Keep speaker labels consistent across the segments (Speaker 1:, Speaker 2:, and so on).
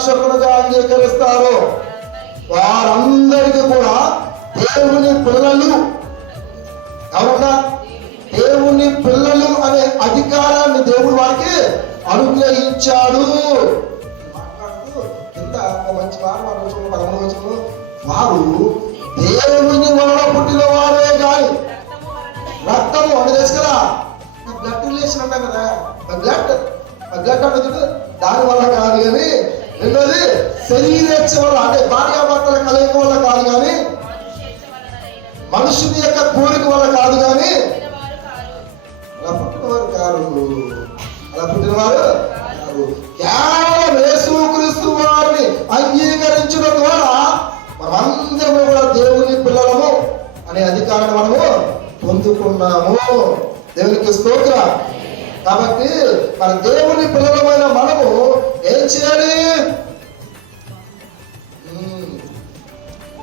Speaker 1: రక్షకులుగా అంగీకరిస్తారో వారందరికీ కూడా దేవుని పిల్లలు. ఎవరన్నా దేవుని పిల్లలు అనే అధికారాన్ని దేవుడు వారికి అనుగ్రహించాడు. కింద ఒక మంచి మాట పదమూడు వారు దేవుని వలన పుట్టిన వారే కాని రక్తము అని తెలుసు కదా బ్లడ్ రిలేషన్ అన్నా కదా బ్లడ్ బ్లడ్ అంటే దాని వల్ల కాదు కానీ రెండోది శరీరేచ్ఛ వల్ల అంటే భార్యాభర్తల కలయిక వల్ల కాదు కానీ మనుషుని యొక్క కోరిక వల్ల కాదు కానీ అలా పుట్టినవారు కారు. అలా పుట్టినవారు కారు. కేవలం యేసుక్రీస్తు వారిని అంగీకరించడం ద్వారా మనమందరము కూడా దేవుని పిల్లలము అనే అధికారాన్ని మనము పొందుకున్నాము. దేవునికి స్తోత్ర. కాబట్టి మన దేవుని పిల్లలమైన మనము ఏం చేయాలి?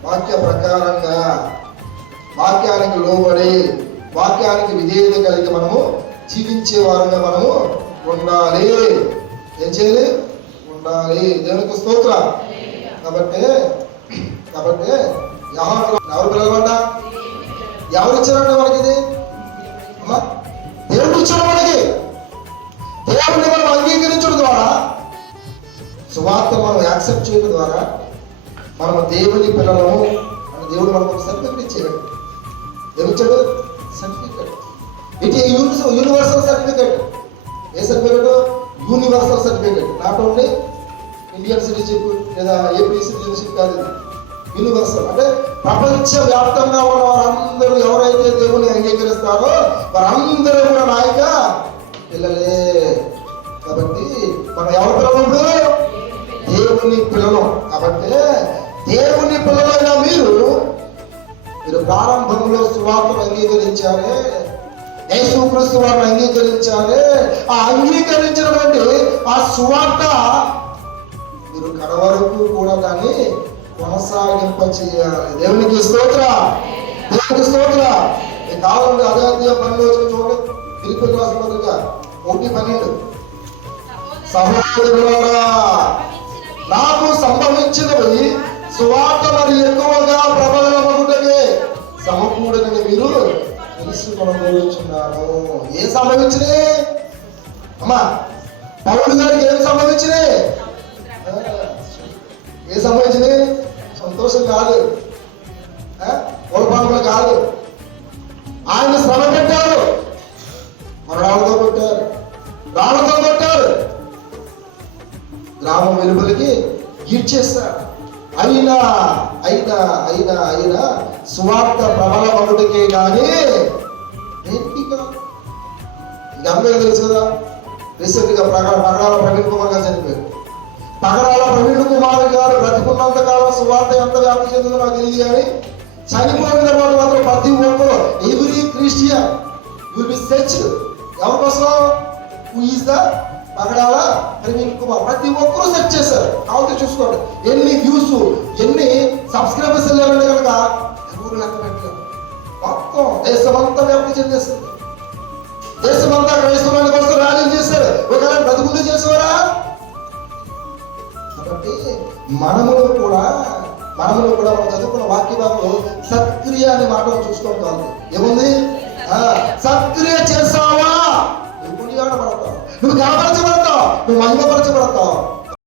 Speaker 1: వాక్య ప్రకారంగా వాక్యానికి లోబడి వాక్యానికి విధేయత కలిగి మనము జీవించే వారంగా మనము ఉండాలి. ఏం చేయాలి? ఉండాలి. దేవునికి స్తోత్ర. కాబట్టి కాబట్టి ఎవరు ఎవరు పిలవమంట ఎవరు ఇచ్చారంట మనకి ఇది? దేవుడు ఇచ్చాడు మనకి. దేవుడిని మనం అంగీకరించడం ద్వారా సువార్త మనం యాక్సెప్ట్ చేయడం ద్వారా మనం దేవుని పిల్లలము అని దేవుడు మనకు ఒక సర్టిఫికెట్ ఇచ్చాడు. ఏమిచ్చాడు? Certificate it universal certificate A certificate universal certificate not only Indian citizenship లేదా ఏపీ సిటిజన్షిప్ కాదు యూనివర్సల్ అంటే ప్రపంచ వ్యాప్తంగా ఉన్న వారందరూ ఎవరైతే దేవుని అంగీకరిస్తారో వారందరూ కూడా నాయక పిల్లలే. కాబట్టి మనం ఎవరి పిల్లలు. దేవుని పిల్లలు. కాబట్టి దేవుని పిల్లలైన మీరు మీరు ప్రారంభంలో సువార్తను అంగీకరించారే యేసుక్రీస్తు వారిని అంగీకరించారే ఆ అంగీకరించినటువంటి ఆ సువార్త మీరు కడవరకు కూడా దాన్ని కొనసాగింప చేయాలి దేవునికి స్తోత్ర. దేవునికి స్తోత్ర. ఈ కావాలంటే అదే అదే పనిలో వచ్చిన చూడండి పిలిపి రాసిన పత్రిక ఒకటి పన్నెండు. సహోదరులారా నాకు సంభవించినవి సువార్త మరి ఎక్కువగా ప్రబలమగుటకే సమకూడదని మీరు తెలుసుకొనగలుగుతున్నాను ఏం సంభవించినే? అమ్మా పౌరుడు గారికి ఏం సంభవించినే? ఏం ఏ సంతోషం కాదు. ఓడపాటులు కాదు. ఆయన శ్రమ పెట్టారు. మరణాలతో కొట్టారు. రాళ్ళతో కొట్టారు. గ్రామం వెలుపలికి ఈడ్చేస్తారు అయినా అయినా అయినా అయినా సువార్త ప్రబలమగుడికే కానీ దేనికి ఇది అందరికీ తెలుసు కదా? రీసెంట్గా పగడాల ప్రవీణ్ కుమార్ గారు చనిపోయారు. పగడాల ప్రవీణ్ కుమార్ గారు బ్రతికున్నంత కాలం సువార్త ఎంత వ్యాప్తి చెందుతుందో నాకు తెలియదు కానీ చనిపోయిన తర్వాత మాత్రం ప్రతి ఒక్కరు every Christian will be search ఎవరి కోసం who is the Pagadala Praveen Kumar ప్రతి ఒక్కరూ సెర్చ్ చేశారు. కావాలంటే చూసుకోండి. ఎన్ని వ్యూస్ ఎన్ని సబ్స్క్రైబర్స్ వెళ్ళారంటే కనుక ఎవరు లెక్క పెట్టలేదు మొత్తం దేశమంతా వ్యాప్తి చెందేస్తుంది దేశమంతా క్రైస్తవాన్ని కోసం ర్యాలీలు చేశారు. ఒకవేళ బ్రతుకులు చేసేవారా? కాబట్టి మనములు కూడా మనములు కూడా మనం చదువుకున్న వాక్య భాగంలో సత్క్రియ అనే మాటలు చూసుకోవడం కాదు ఏముంది?